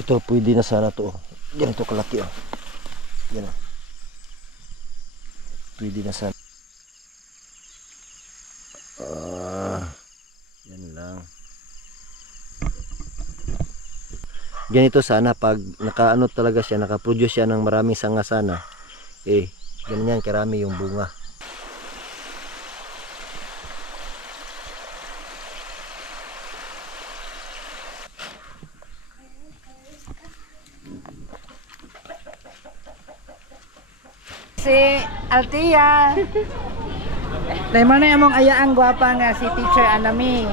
Ito pwede na sana to. Ganito kalaki oh. Yan oh. Pwede na sana. Yan lang. Ganito sana pag nakaano talaga siya, nakaproduce siya ng maraming sanga sana. Ganyan karami yung bunga. Si Altia. Dahil mo na yung ayaang gwapa nga si Teacher Anami.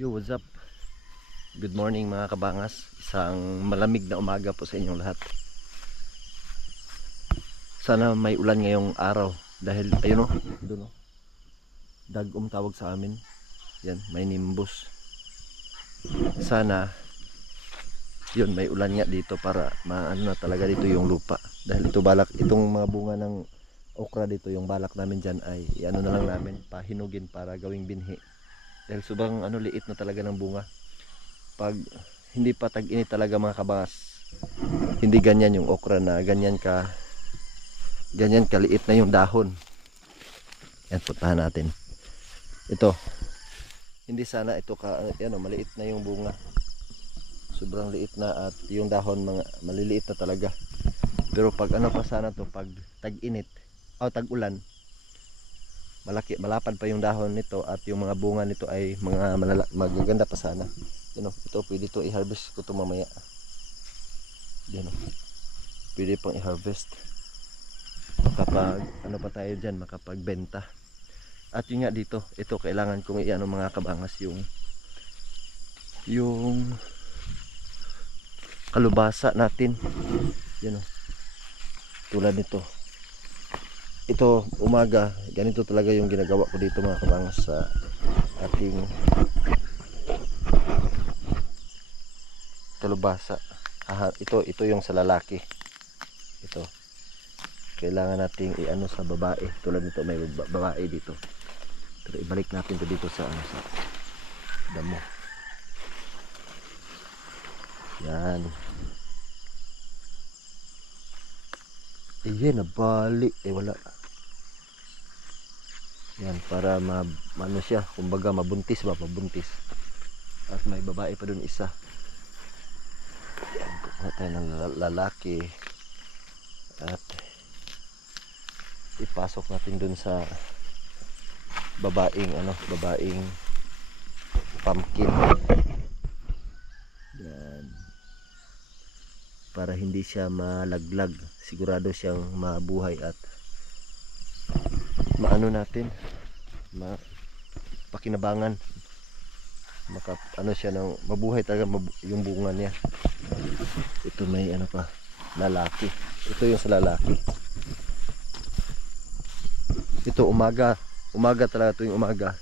Yo, what's up? Good morning mga kabangas. Isang malamig na umaga po sa inyong lahat. Sana may ulan ngayong araw dahil ayun oh, doon oh. Dagom tawag sa amin. Yan, may nimbus. Sana yun, may ulan nga dito para maano na talaga dito yung lupa. Dahil ito balak, itong mga bunga ng okra dito, yung balak namin dyan ay ano na lang namin, pahinugin para gawing binhi. Dahil sobrang ano, liit na talaga ng bunga. Pag hindi pa tag-init talaga mga kabangas, hindi ganyan yung okra na ganyan kaliit na yung dahon. Yan, puntahan natin. Ito, hindi sana ito yan, maliit na yung bunga. Sobrang liit na at yung dahon mga maliliit na talaga. Pero pag ano pa sana to, pag tag-init o tag-ulan, malapad pa yung dahon nito at yung mga bunga nito ay mga magaganda pa sana. Ito pwede to i-harvest ko to mamaya. Pwede pang i-harvest kapag ano pa tayo dyan, makapagbenta. At yun nga dito, ito kailangan kong i-ano mga kabangas, yung kalubasa natin. Tulad nito. Ito umaga, ganito talaga yung ginagawa ko dito mga kabangas sa ating kalubasa. Ito yung sa lalaki. Ito kailangan nating i-ano sa babae. Tulad nito, may babae dito. Pero ibalik natin to dito sa sa damo. Yan. Nabali. Wala. Yan, para ano siya, kumbaga mabuntis. At may babae pa dun isa. Yan, kukuha tayo ng lalaki. At ipasok natin dun sa babaeng pumpkin. Yan. Para hindi siya malaglag, sigurado siyang mabuhay at maano natin, pakinabangan, ano siya ng mabuhay talaga yung bunga niya. Ito may ano pa, lalaki. Ito yung sa lalaki. Ito umaga talaga, tuwing umaga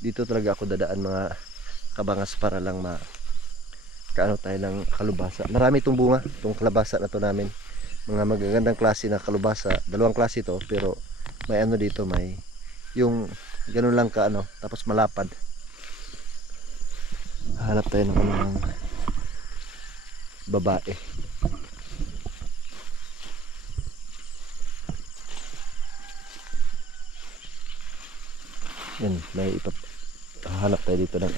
dito talaga ako dadaan mga kabangas para lang kaano tayo ng kalubasa. Marami itong bunga, itong kalabasa na to namin, mga magagandang klase na kalubasa. Dalawang klase to, pero may ano dito, may yung ganun lang tapos malapad. Hanap tayo ng babae. Yan, may hahanap tayo dito ng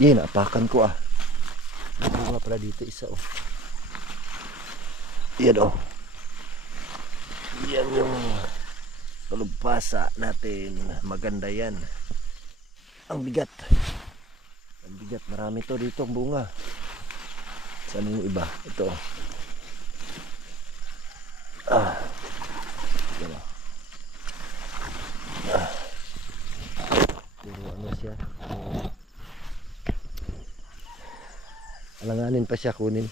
naapakan ko may bunga pala dito isa yan yan yung kalubasa natin, maganda yan. Ang bigat, marami to dito ang bunga. Saan yung iba? Ito yan ano siya, alanganin pa siya kunin.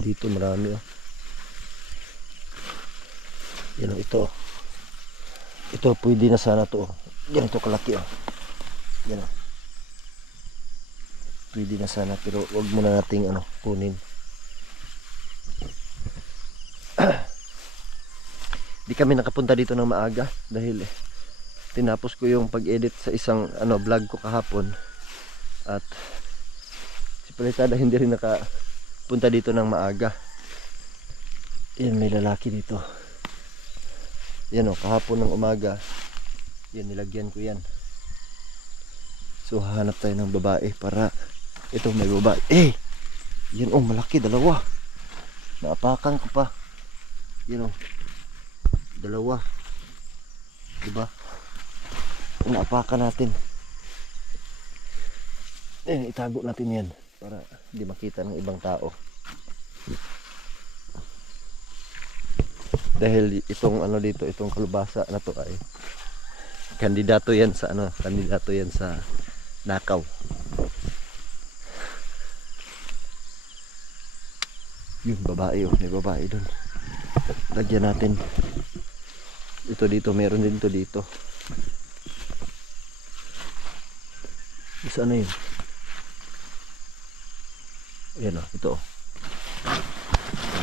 Dito marami yan ito pwede na sana to. Ganito kalaki yan pwede na sana, pero wag muna nating ano, kunin. Di kami nakapunta dito ng maaga dahil tinapos ko yung pag-edit sa isang ano vlog ko kahapon, at si Palitada hindi rin nakapunta dito ng maaga. Yan, may lalaki dito. Yan o, kahapon ng umaga yan, nilagyan ko yan. So hahanap tayo ng babae para ito, may babae. Yan o, malaki, dalawa. Naapakan ko pa. Yan o, dalawa. Diba? Naapakan natin. Itago natin yan para hindi makita ng ibang tao. Dahil itong ano dito, itong kalubasa na to ay kandidato yan sa ano, kandidato yan sa nakaw. Yung babae oh, may babae doon. Lagyan natin. Ito dito, meron din to dito. Saan na yun? Ayan o, ito o.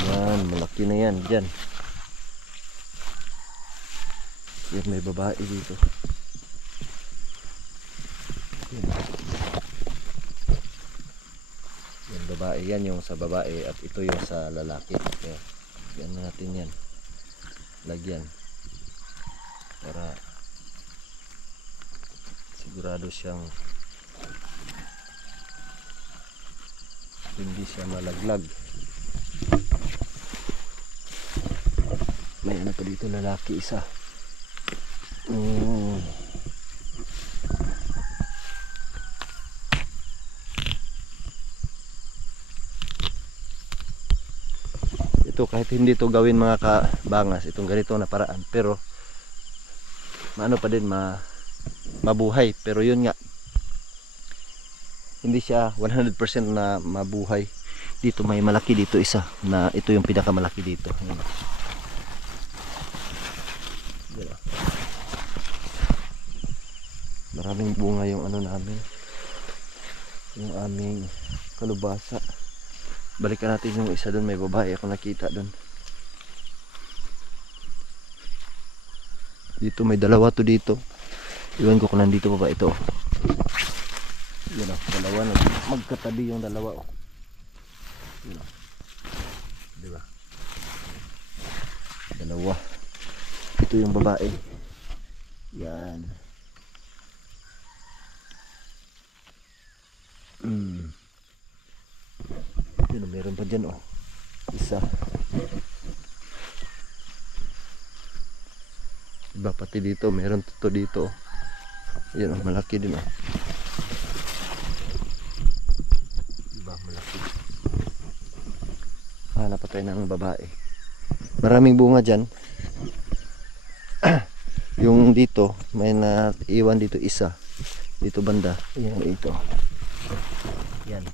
Ayan, malaki na yan. Diyan. Yan, may babae dito. Yan. Yan, babae. Yan yung sa babae at ito yung sa lalaki. Ayan. Yan natin yan. Lagyan. Para sigurado siyang hindi siya malaglag. May ano pa dito, lalaki isa. Ito kahit hindi to gawin mga kabangas, itong ganito na paraan, pero maano pa din, mabuhay. Pero yun nga, hindi siya 100% na mabuhay. Dito may malaki dito isa, na ito yung pinakamalaki dito. Maraming bunga yung ano namin, yung aming kalubasa. Balikan natin yung isa doon, may babae ako nakita doon. Dito may dalawa to dito. Iwan ko kung nandito pa ba ito. Yun o, dalawa na magkatabi yung dalawa o. Yun o, diba? Dalawa. Ito yung babae. Yan. Yun o, meron pa dyan o. Isa. Diba, pati dito meron to dito. Yun o, malaki din o. Hanap pa tayo ng babae. Maraming bunga dyan. Yung dito may naiwan dito isa, dito banda. Yan, ito. Yan.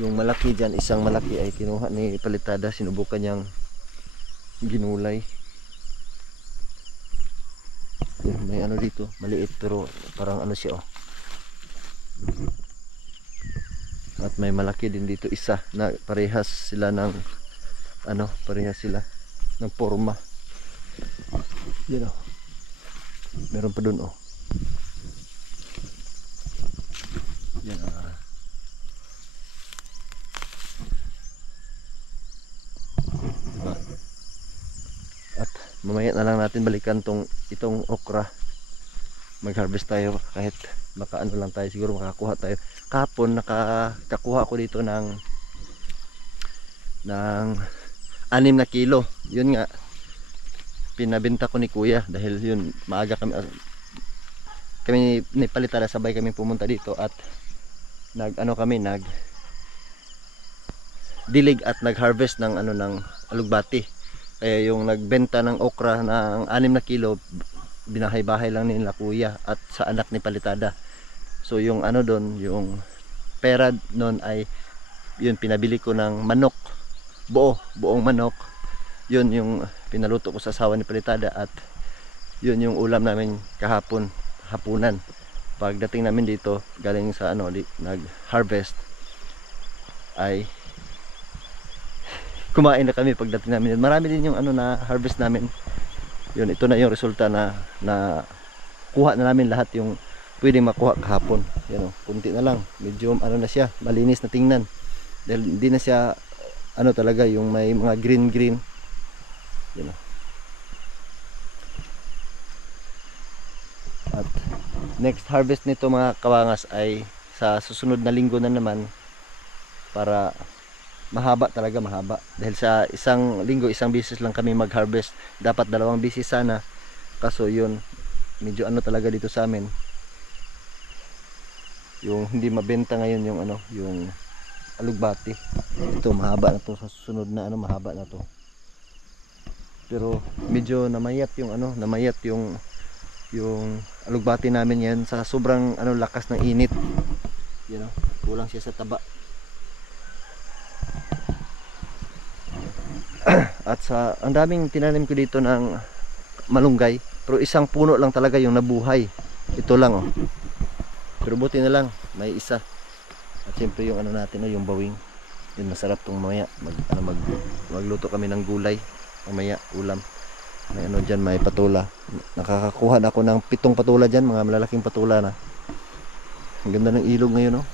Yung malaki dyan, isang malaki ay kinuha ni Palitada. Sinubukan niyang ginulay. Yan, may ano dito, maliit pero parang ano siya oh. At may malaki din dito isa na parehas sila ng ano, parehas sila ng forma. Yan oh. Meron pa dun oh. Yan ah. Diba? At mamaya na lang natin balikan itong okra. Mag-harvest tayo kahit baka ano lang tayo, siguro makakuha tayo. Kahapon nakakuha ako dito ng 6 na kilo. Yun nga, pinabenta ko ni kuya dahil yun, maaga kami ni Palitada, sabay kami pumunta dito at nag dilig at nag-harvest ng ng alugbati. Kaya yung nagbenta ng okra ng 6 na kilo, binahay-bahay lang nila kuya at sa anak ni Palitada. So yung doon, yung pera noon ay yun, pinabili ko ng manok, buong manok. Yun yung pinaluto ko sa asawa ni Palitada at yun yung ulam namin hapunan pagdating namin dito galing sa ano nag-harvest ay kumain na kami pagdating namin. Marami din yung ano na harvest namin. Yun, ito na yung resulta na kuha na namin lahat yung pwedeng makuha kahapon. Yan o, kunti na lang. Medyo ano na siya, malinis na tingnan. Dahil hindi na siya ano talaga yung may mga green. Yan o. At next harvest nito mga kawangas ay sa susunod na linggo na naman, para mahaba talaga, mahaba. Dahil sa isang linggo, isang beses lang kami mag-harvest. Dapat 2 beses sana. Kaso yun, medyo ano talaga dito sa amin. Yung hindi mabenta ngayon yung ano, yung alugbati. Ito mahaba na to, sa susunod na ano, mahaba na to. Pero medyo namayat yung ano, namayat yung alugbati namin yan sa sobrang ano lakas ng init. You know, kulang siya sa taba. At sa ang daming tinanim ko dito ng malunggay, pero isang puno lang talaga yung nabuhay. Ito lang oh. Pero buti na lang may isa. At siyempre yung ano natin, yung bawing. Yun, masarap tong mamaya. Magluto kami ng gulay mamaya, ulam. May ano dyan, may patula. Nakakakuha na ako ng 7 patula dyan, mga malalaking patula na. Ang ganda ng ilog ngayon, no?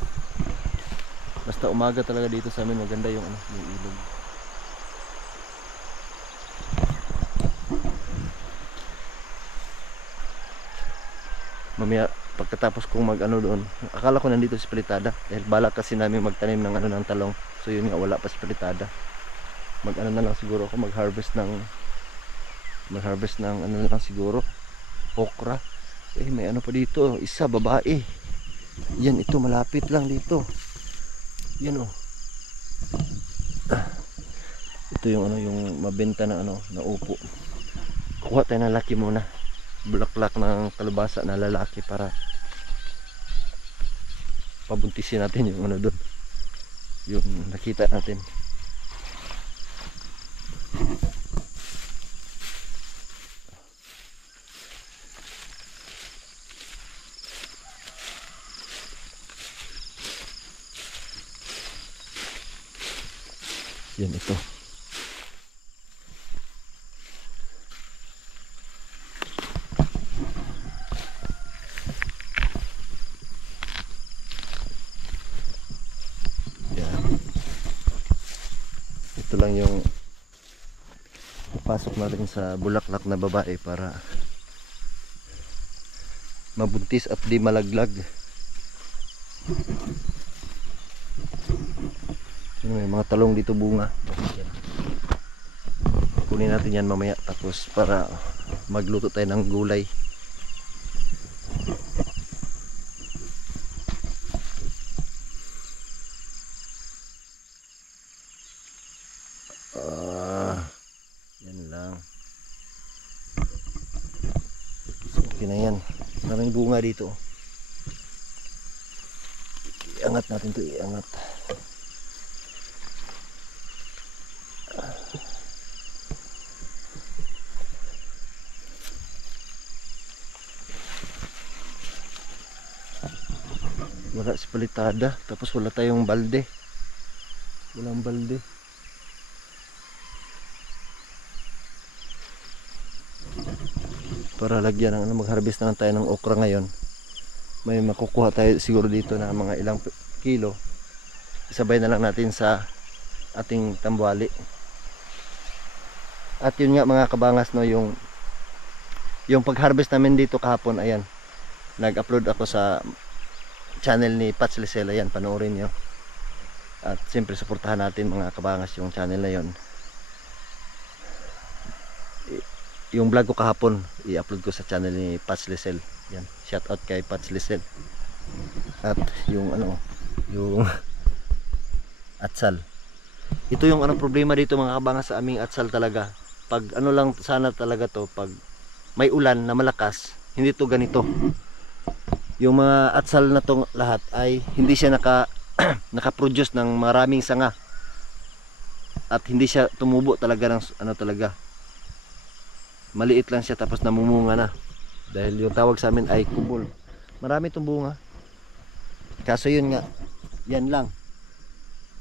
Basta umaga talaga dito sa amin, maganda yung ano, yung ilog. Mamaya pagkatapos kong mag ano doon, akala ko nandito si Palitada dahil balak kasi namin magtanim ng ano ng talong. So yun nga, wala pa si Palitada. Mag ano na lang siguro ako, mag-harvest ng ano na lang siguro, okra. May ano pa dito, isa babae. Yan, ito malapit lang dito. Yan oh. Ito yung ano, yung mabenta na ano, na upo. Kuha tayo ng laki muna. Bulaklak ng kalabasa na lalaki para pabuntisin natin yung ano doon, yung nakita natin. Yan ito. Ito lang yung pasok natin sa bulaklak na babae para mabuntis at di malaglag. May mga talong dito, bunga. Kunin natin yan mamaya, tapos para magluto tayo ng gulay. Yan lang. Okay na yan. Maraming bunga dito. Iangat natin to, iangat. Wala si Palitada, tapos wala tayong balde. Walang balde. Para lagyan ng ano, mag-harvest na tayo ng okra ngayon. May makukuha tayo siguro dito na mga ilang kilo. Isabay na lang natin sa ating tambuali. At yun nga mga kabangas, no, yung pag-harvest namin dito kahapon, ayan. Nag-upload ako sa channel ni Pats Lisel, ayan, panoorin nyo. At siyempre suportahan natin mga kabangas yung channel na yun. Yung vlog ko kahapon, i-upload ko sa channel ni Pats Lisel. Yan, shout out kay Pats Lisel. At yung ano, yung atsal. Ito yung ano problema dito mga kabangas sa aming atsal talaga. Pag ano lang sana talaga to, pag may ulan na malakas, hindi to ganito. Yung mga atsal na tong lahat ay hindi siya naka-produce ng maraming sanga. At hindi siya tumubo talaga ng ano talaga. Maliit lang siya tapos namumunga na. Dahil yung tawag sa amin ay kubol. Marami itong bunga. Kaso yun nga, yan lang.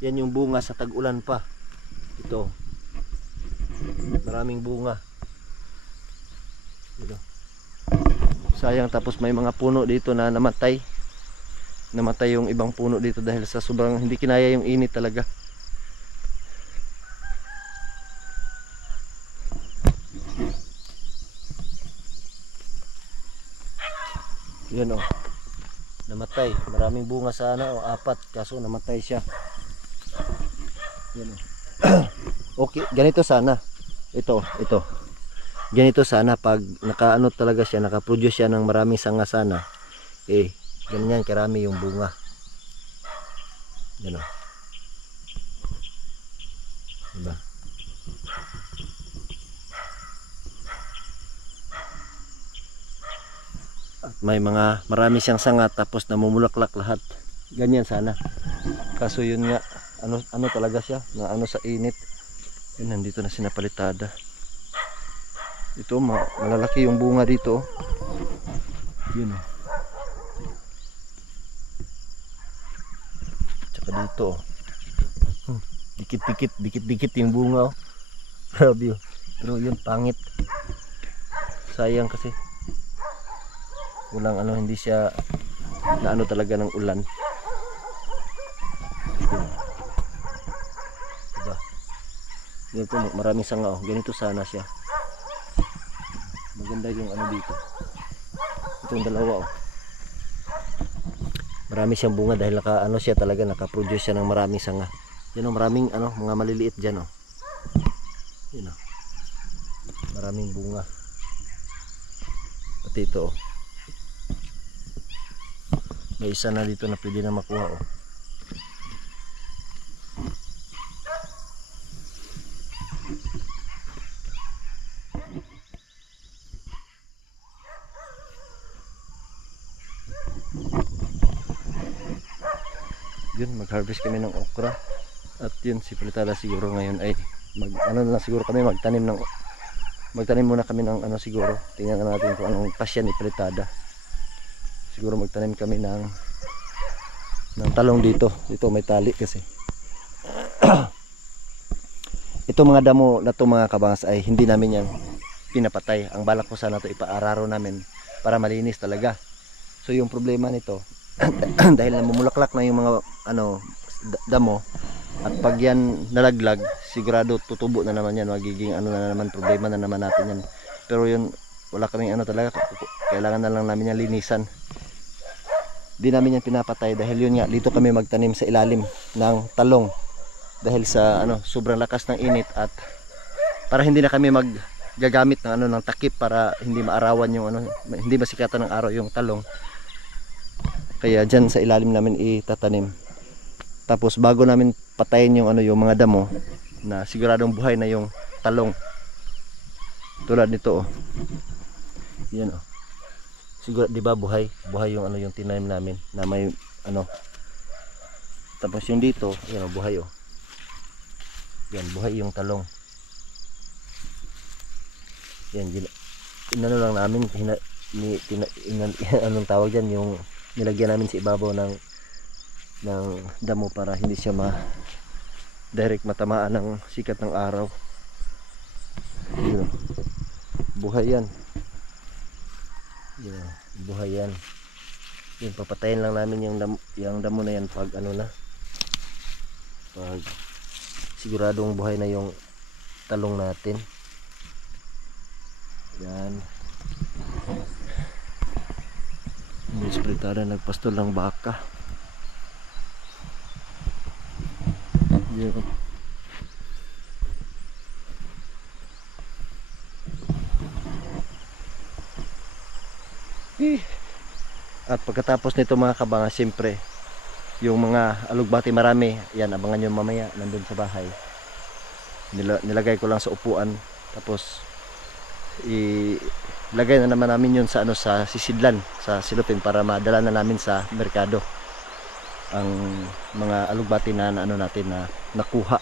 Yan yung bunga sa tag-ulan pa. Ito. Maraming bunga. Ito. Sayang, tapos may mga puno dito na namatay. Namatay yung ibang puno dito dahil sa sobrang hindi kinaya yung init talaga. Yan o. Namatay. Maraming bunga sana o 4, kaso namatay siya. Yan o. Okay, ganito sana. Ito. Ganito sana pag nakaano talaga siya, nakaproduce siya ng maraming sanga sana. Ganyan karami yung bunga. Yan o. Diba? At may marami siyang sanga tapos namumulaklak lahat. Ganyan sana. Kaso yun nga, ano talaga siya, na ano sa init. Yun, nandito na sinapalitada. Ito, malalaki yung bunga dito. Yun o. Tsaka dito o. Dikit-dikit yung bunga o. Grabe o. Pero yun, pangit. Sayang kasi. Walang hindi siya na talaga ng ulan. Diba? Ganito, maraming sanga oh. Ganito sana siya. Maganda yung dito. Itong dalawa oh. Marami siyang bunga dahil siya talaga, nakaproduce siya ng maraming sanga. Yan oh, maraming mga maliliit diyan oh. Yan oh. Maraming bunga. Pati ito oh. May isa na dito na pwede na makuha oh. Yun, mag-harvest kami ng okra. At yun, si Palitada siguro ngayon ay siguro kami magtanim muna kami ng siguro. Tingnan natin kung anong pasya ni Palitada. Siguro magtanim kami ng talong dito. Dito may tali kasi. Ito mga damo na to mga kabangas ay hindi namin yan pinapatay. Ang balak ko sana to ipaararo namin para malinis talaga. So yung problema nito dahil namumulaklak na yung mga damo, at pag yan nalaglag sigurado tutubo na naman yan, magiging na naman, problema na naman natin yan. Pero yun, wala kaming talaga, kailangan na lang namin yan linisan. Di namin yan pinapatay dahil yun nga, dito kami magtanim sa ilalim ng talong dahil sa sobrang lakas ng init, at para hindi na kami maggagamit ng ng takip para hindi maarawan yung hindi masikatan ng araw yung talong. Kaya dyan sa ilalim namin itatanim. Tapos bago namin patayin yung yung mga damo na siguradong buhay na yung talong. Tulad nito oh. Yan oh. Siguro, di ba buhay yung yung tinanim namin na may Tapos yung dito, yan oh, buhay oh. Yan, buhay yung talong. Yan, lang namin anong tawag diyan, yung nilagyan namin sa ibabaw ng damo para hindi siya direct matamaan ng sikat ng araw. Yun, buhay yan. Yun, buhay yan. Yun, papatayin lang namin yung damo na yan pag pag siguradong buhay na yung talong natin. Yan. May Palitada nagpastol ng baka. Yun. At pagkatapos nito mga kabangas, siyempre yung mga alugbati marami, yan abangan nyo mamaya nandun sa bahay. Nilagay ko lang sa upuan, tapos ilagay na naman namin yun sa sa sisidlan, sa silupin para madala na namin sa merkado ang mga alugbati na natin na nakuha.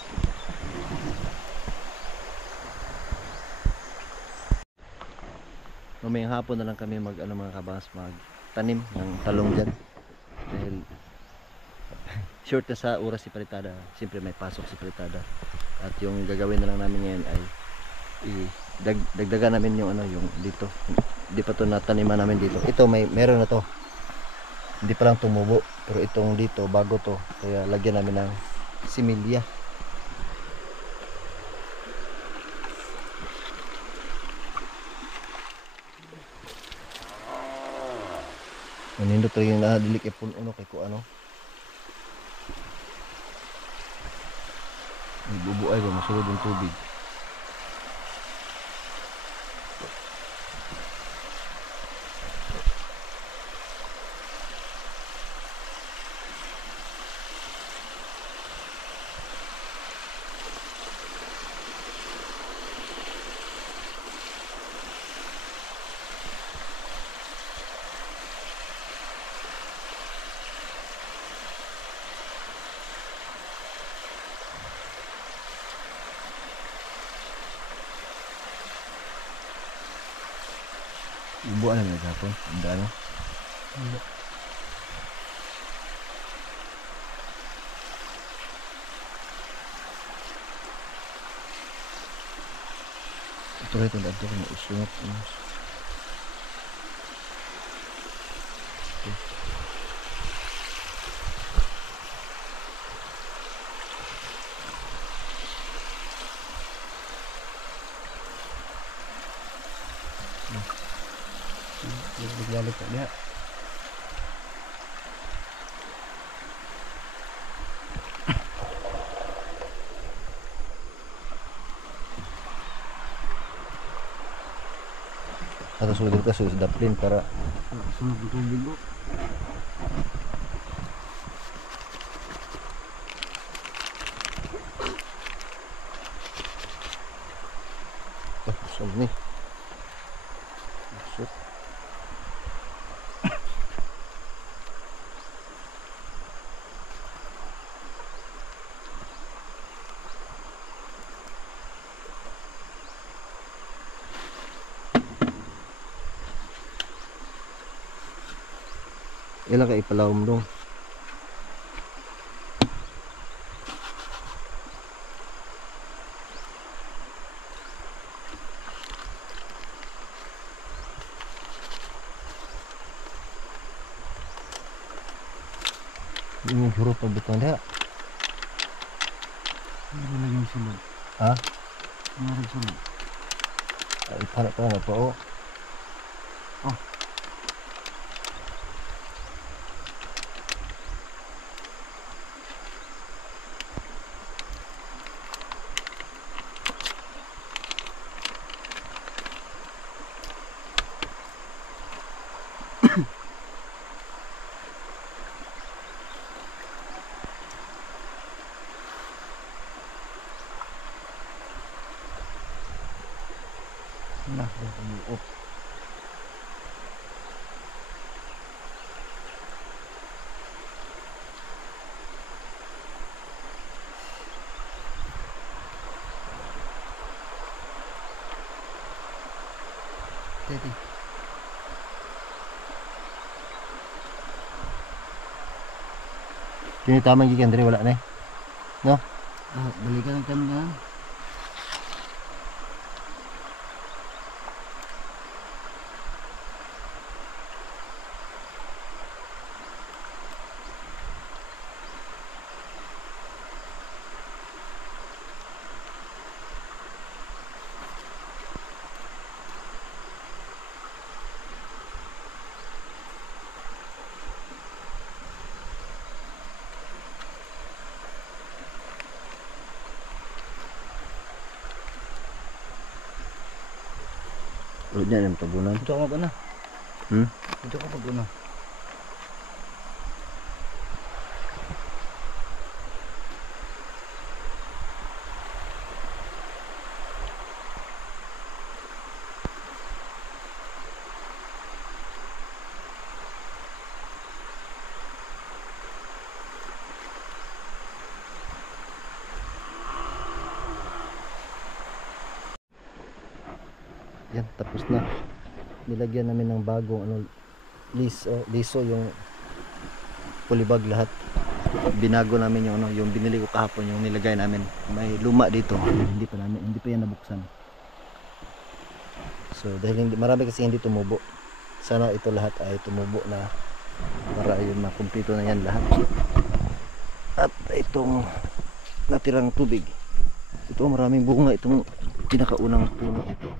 Mamayang hapon na lang kami mga kabangas magtanim ng talong dyan. Dahil short na sa oras si Palitada. Siyempre may pasok si Palitada. At yung gagawin na lang namin ngayon ay dagdagan namin yung ano, yung dito. Hindi pa to nataniman namin dito. Ito meron na to. Hindi pa lang tumubo. Pero itong dito bago to. Kaya lagyan namin ng similya. Manindot rin yung nadilik ipon kay ko ano. Bubuay ba masulod yung tubig. Ibu alam na kapon, hindi ano? Hindi. Ito rin ito, dito ko na usungot. Balik ka dia. Atau sulit ka sulit daplin para sunod ng tubig ko. Sunod ni. Masuk. Ilang ka ipalawom dong. Yung huruf pabutang dia. Ano lagi yung sunod? Ha? Ano lagi sunod? Ay, paano na po? Oh. Nah, udah kumuup. Tete. Kini tamang gikan diri wala na eh. No? Balikan ang kami na. Ulit niya yung tabunan. Ito ako mag-una. Ito ako mag-una. Yan, tapos na. Nilagyan namin ng bagong ano, liso yung polybag lahat. Binago namin yung ano, yung binili ko kahapon, yung nilagay namin. May luma dito, hindi pa yan nabuksan. So dahil marami kasi hindi tumubo. Sana ito lahat ay tumubo na para yun makumpleto na yan lahat. At itong natirang tubig, ito maraming bunga, itong pinakaunang puno ito.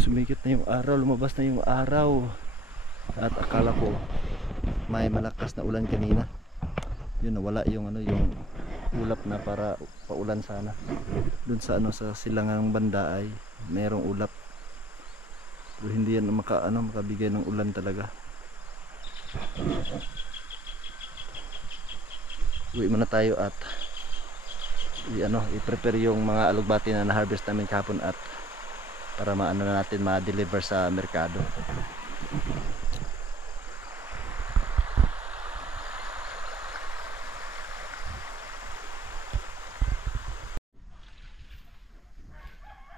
Sumikit na yung araw, lumabas na yung araw. At akala ko may malakas na ulan kanina. Yun, nawala yung ano, yung ulap na para paulan sana. Doon sa ano, sa silangang banda ay merong ulap. Pero hindi yan makabigay ng ulan talaga. Uwi muna tayo at i-prepare yung mga alugbati na na-harvest namin kahapon at para maano na natin ma-deliver sa merkado.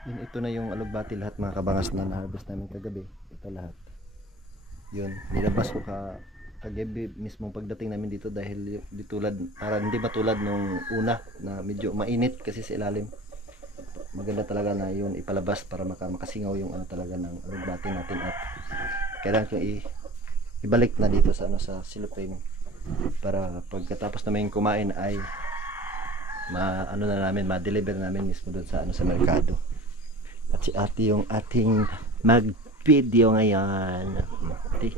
Yun, ito na yung alugbati lahat mga kabangas na na-harvest namin kagabi. Ito lahat. Yun, nilabas ko kagabi mismo pagdating namin dito dahil di tulad, para hindi matulad nung una na medyo mainit kasi sa ilalim. Maganda talaga na yun ipalabas para makasingaw yung ano talaga ng alugbati natin at kailangan ko ibalik na dito sa sa cellophane para pagkatapos namin kumain ay ma-deliver namin mismo doon sa sa merkado. At si ate yung ating mag-video ngayon. Ate.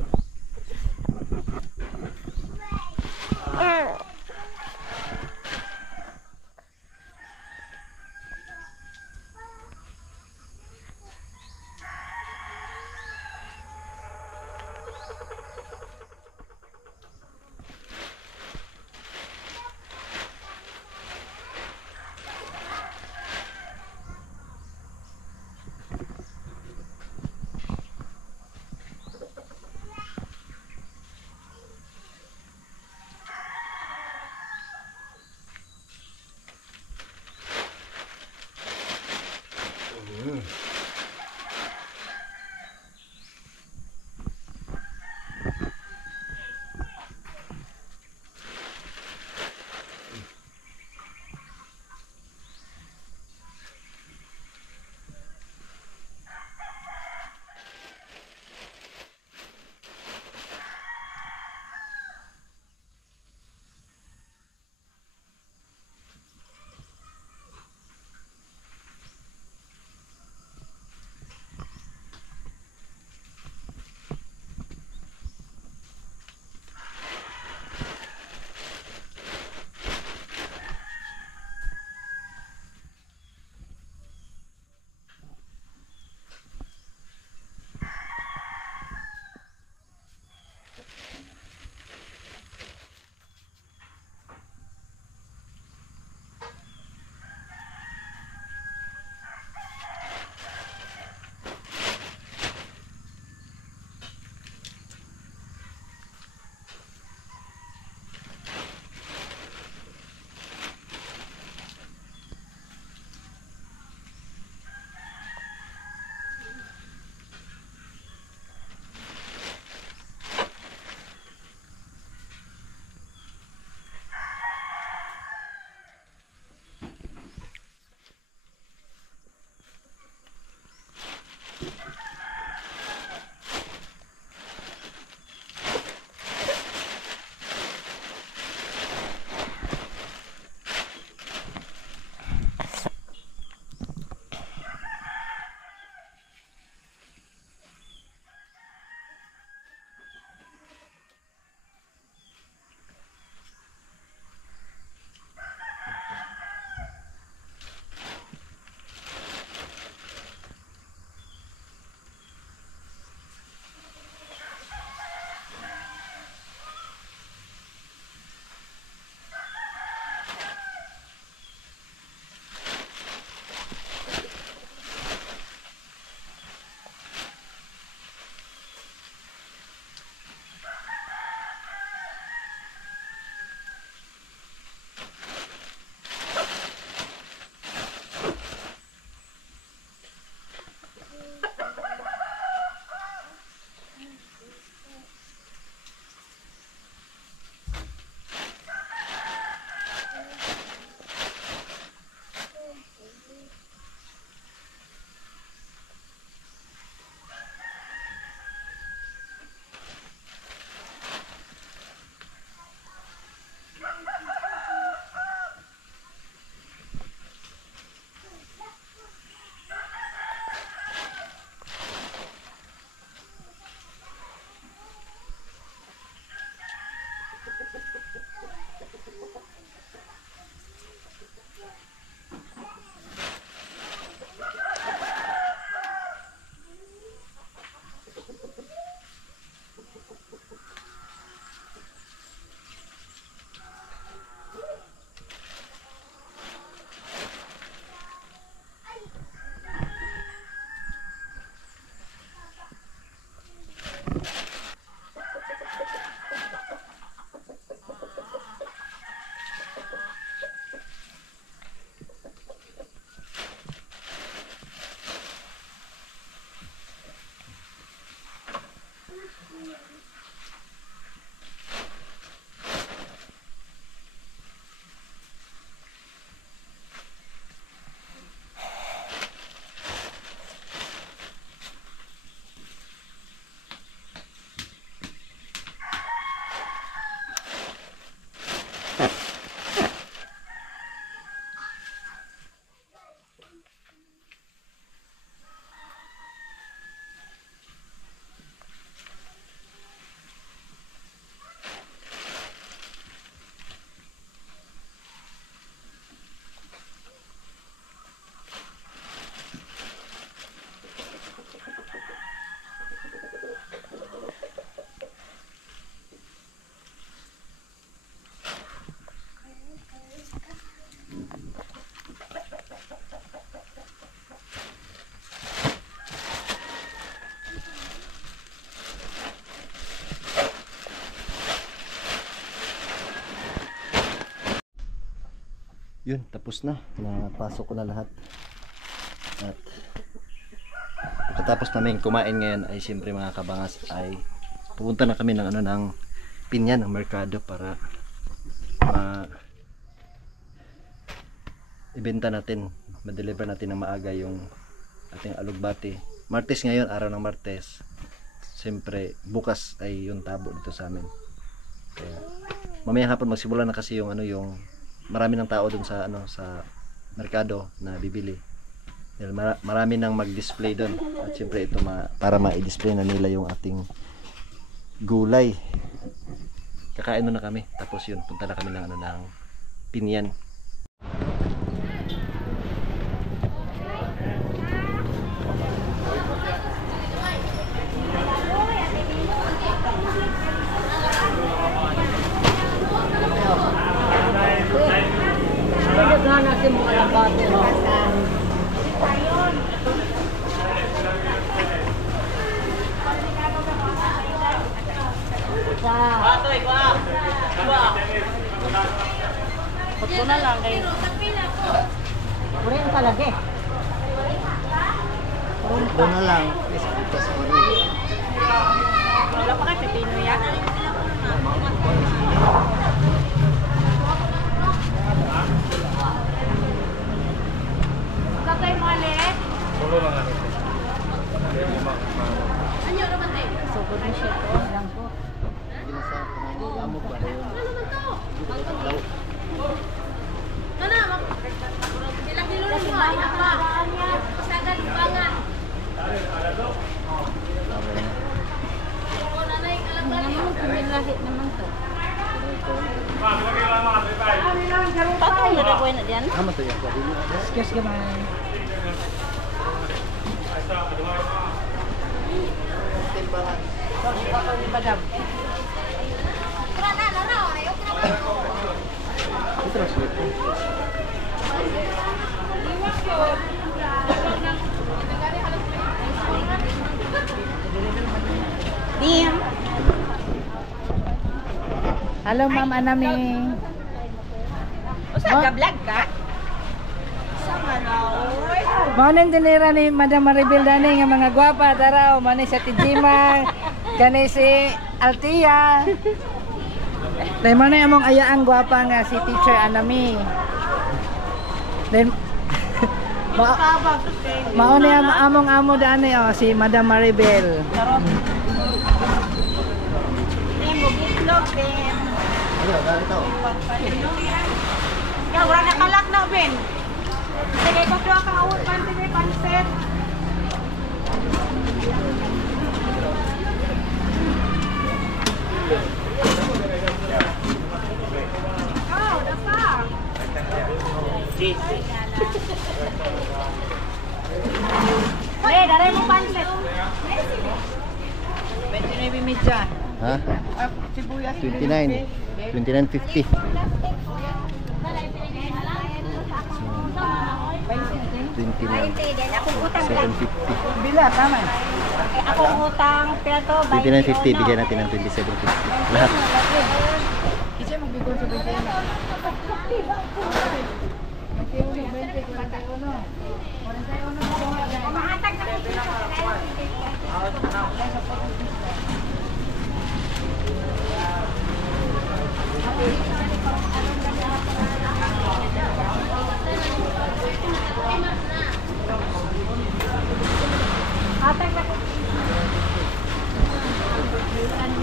Yun, tapos na. Napasok ko na lahat. At pagkatapos namin kumain ngayon ay siyempre mga kabangas ay pupunta na kami ng ano ng Pinyan ng merkado para ibenta natin, ma-deliver natin ng maaga yung ating alugbati. Martes ngayon, araw ng Martes. Siyempre bukas ay yung tabo dito sa amin. Kaya mamaya hapon magsimula na kasi yung ano yung marami ng tao dun sa ano sa merkado na bibili. Dahil marami nang mag-display doon at siyempre ito para ma-display na nila yung ating gulay. Kakain na kami tapos yun punta na kami ng ano ng Pinyan. Ito na lang kayo. Puri ang talagi. Ito na lang. Wala pa kayo pipino yan. Tatay mo alit? Solo lang ano. Ano naman tayo? Sugod na siya ito. Lang po. Amo pa rin. Ilang kilo lang mo, ilang pa. Sagan bangan. Lahit naman to. Patong na rin na dyan. Amo to yan. Excuse gamay. Madam. Ito na sweet. Damn. Hello Ma'am Anami. Usa ka vlog ka? Sama na oy. Mao nang dinira ni Madam Maribel dani nga mga gwapa daraw mani sa Tijima, kani si Altia. Dahil mo na among ayaang gwapa nga si Teacher Anami. Then mao ni among amo dani si Madam Maribel. Nemo gitlog din. Ano, ganito. Ya wala nakalak na ben. Sige ko tuwa ka awot pan sige panset. Oh, dapa. Dare mo panset. 29 media. Ha? Sibuyas 29. 29.50. 29. Din ako utang. 7.50. Bila tama. Ako utang pila to 29.50 bigyan natin ng 27.50. Lahat. Kasi magbigol sa 21. Atay ka.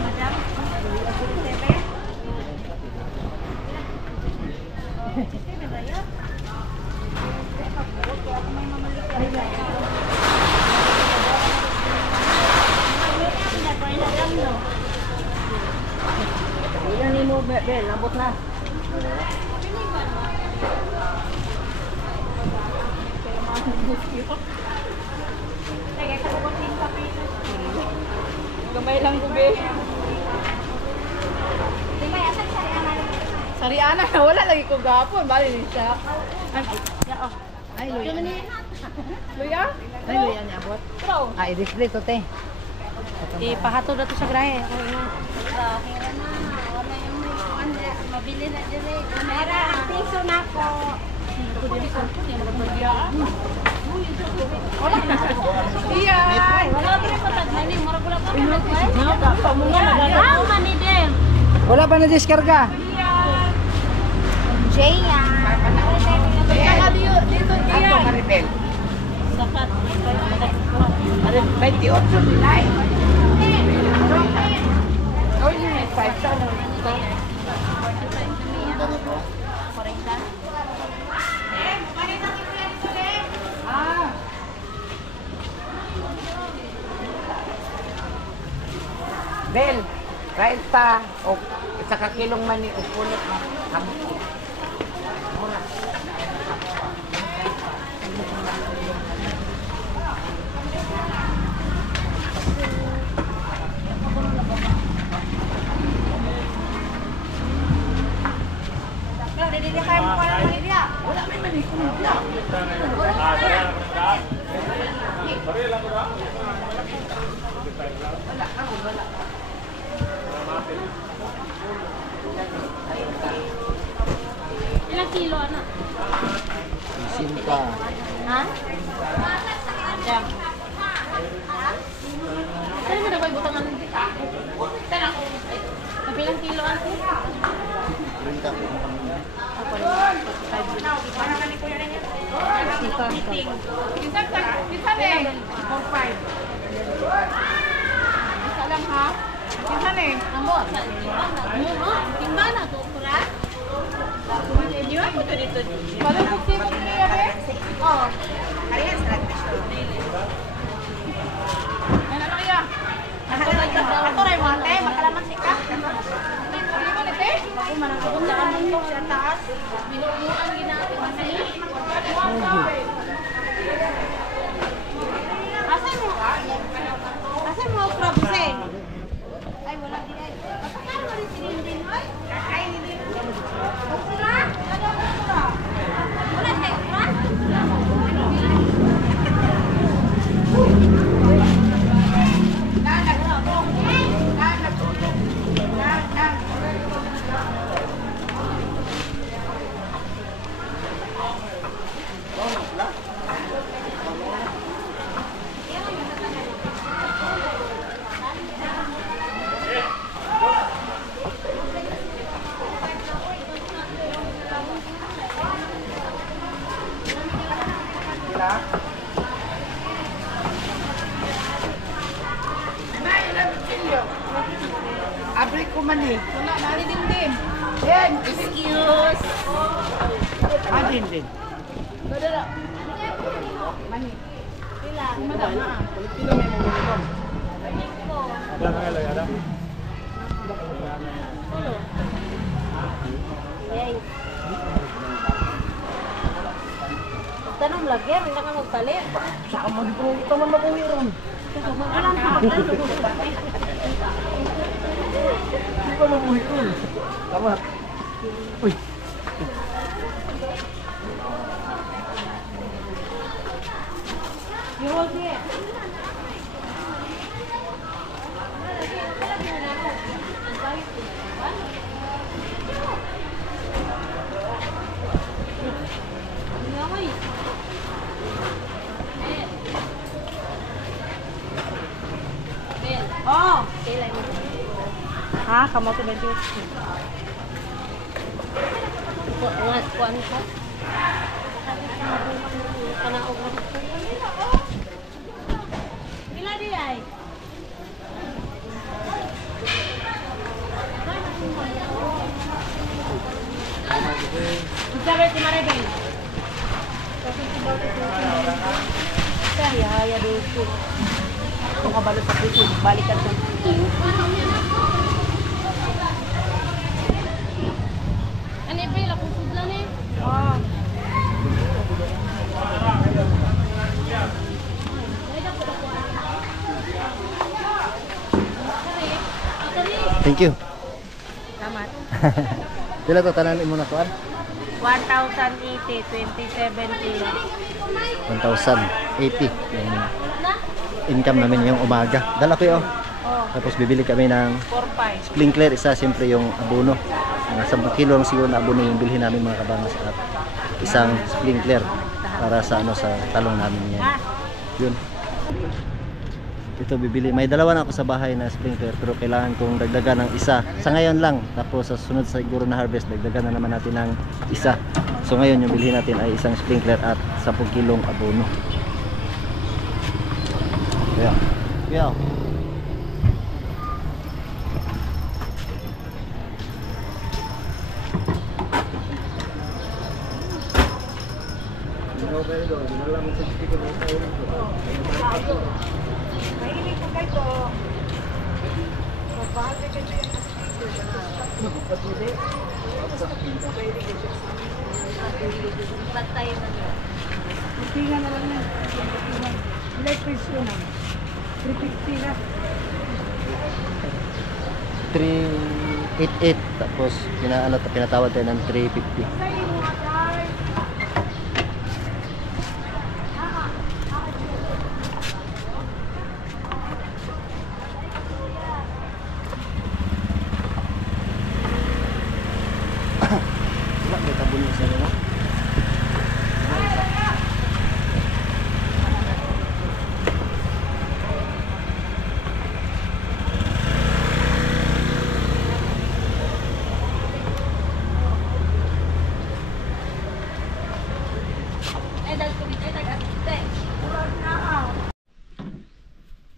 Madam. Yan ni mo bel, labot na. Gamay lang ko be. Sariana na wala lagi ko gapon, bali ni siya. Ay, luya. Luya? Ay, luya niya abot. Ay, display to te. Ipahatod na to sa grahe. Grahe na. Wala yung may mabili na dire. Mera, ang piso na ko. Iya. Wala pa rin patagnan eh. Murag wala pa rin patagnan. Ah, mani din. Wala pa na diskarga. Jaya. Kaya dito diyan. Maribel. Sapat. 28 July. Oh, yun may 5 sana. Ah. Bel, kahit pa o sa kakilong mani o pulot na kamuti. Mura. Wala may mani ko na. Ilang kilo anak? Sinta. Ha? Jam. Saan mo na ba ibutangan? Saan ako? Kapilang kilo ante? Ako rin. 45. Isa eh. 45. Isa lang ha? Isa eh. Ambo, sa timbana to, pura? Hindi ako to dito. Walang kuksimot niya ba? Oo. Kaya sa ano lang yan? Ato rin mo ate, makalaman si ka. Hindi mo nete? Ako manangkabunda ka mo sa taas. Binubuan ginati kasi. Asan mo probuseng? Ay, wala din ay. Patakaro mo rin sinindin, oy? Kakain din. Bukura? Wala siya, bukura? Abri ko mani. Wala, nari din din. Yan. Excuse. Adin din. Badala. Mani. Pila. Madam na. Yay. Tanong lagi, hindi ka magpalit. Saka mag-ipong ito man mabuhi ron. Alam ka, Hindi ko mabuhi ron. Tama. Uy. you hold it. Oh, ha, kamu tuh baju. Kuan ko. Kana og. Gila di ay. Sabi si Maribel. Ya dito. Kung kabalo sa puso, balikan ko. Ano ba yung lakong sudlan eh? Oo. Thank you. Salamat. Dila to tanan imo na kuan? 1,080, 27 kilo. 1,080 yung income namin yung umaga. Dala ko yun. Oh, Tapos bibili kami ng 4,500. sprinkler, isa siyempre yung abono. Mga 10 kilo lang siguro na abono yung bilhin namin mga kabangas at isang sprinkler para sa ano sa talong namin yan. Yun. Ito bibili. May dalawa na ako sa bahay na sprinkler pero kailangan kong dagdagan ng isa. Sa ngayon lang. Tapos sa sunod siguro na harvest dagdagan na naman natin ng isa. So ngayon yung bilhin natin ay isang sprinkler at 10 kilong abono. Yeah. Yeah. Mahilig ko kayo. Mabahal ka kayo yung patay na niya. Tingnan na lang yan. Ilang presyo na? 350 na. 388 tapos pinatawad tayo ng 350. Wala, may tabon sa ano.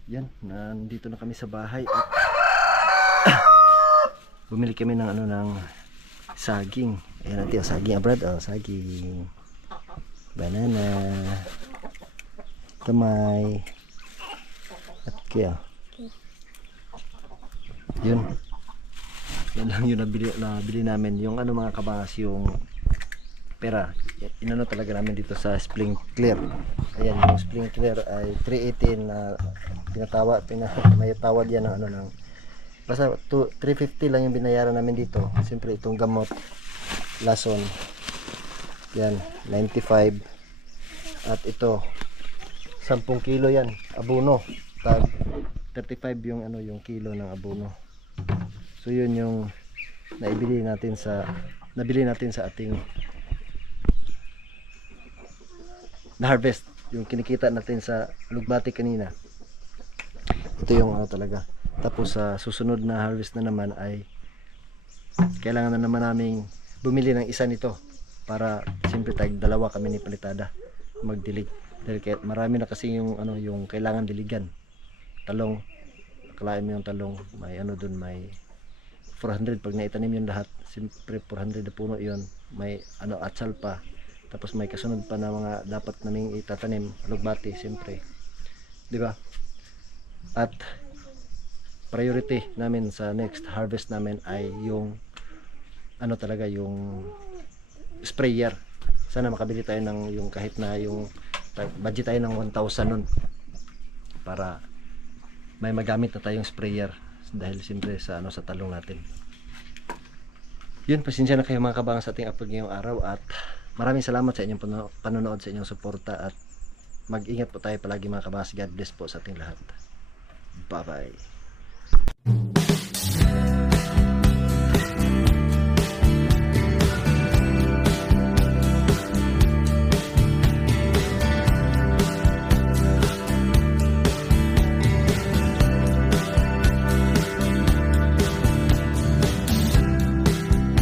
Yan, nandito na kami sa bahay at bumili kami ng ano ng saging. Ayan natin yung saging abroad, saging, banana, kamay, at kaya yun. Yan lang yung nabili namin. Yung ano mga kabangas, yung pera inano talaga namin dito sa sprinkler. Ayan, yung sprinkler ay 318 na may tawad yan ng ano ng basta 350 lang yung binayaran namin dito. Siyempre itong gamot lason yan 95 at ito 10 kilo yan abono tag 35 yung ano yung kilo ng abono. So yun yung nabili natin sa ating na harvest, yung kinikita natin sa lugbati kanina. Ito yung ano talaga. Tapos sa susunod na harvest na naman ay kailangan na naman naming bumili ng isa nito para siyempre tag dalawa kami ni Palitada magdilig. Dahil kahit marami na kasi yung ano yung kailangan diligan. Talong, akalain mo yung talong, may ano dun, may 400 pag naitanim yung lahat. Siyempre 400 na puno yun. May ano atsal pa. Tapos may kasunod pa na mga dapat naming itatanim, alugbati siyempre. 'Di ba? At priority namin sa next harvest namin ay yung ano talaga yung sprayer. Sana makabili tayo ng yung kahit na yung budget tayo ng 1,000 nun para may magamit na tayong sprayer dahil siyempre sa ano sa talong natin. Yun, pasensya na kayo mga kabangan sa ating upload ngayong araw at maraming salamat sa inyong panonood, sa inyong suporta at mag-ingat po tayo palagi mga kabangas. God bless po sa ating lahat. Bye bye.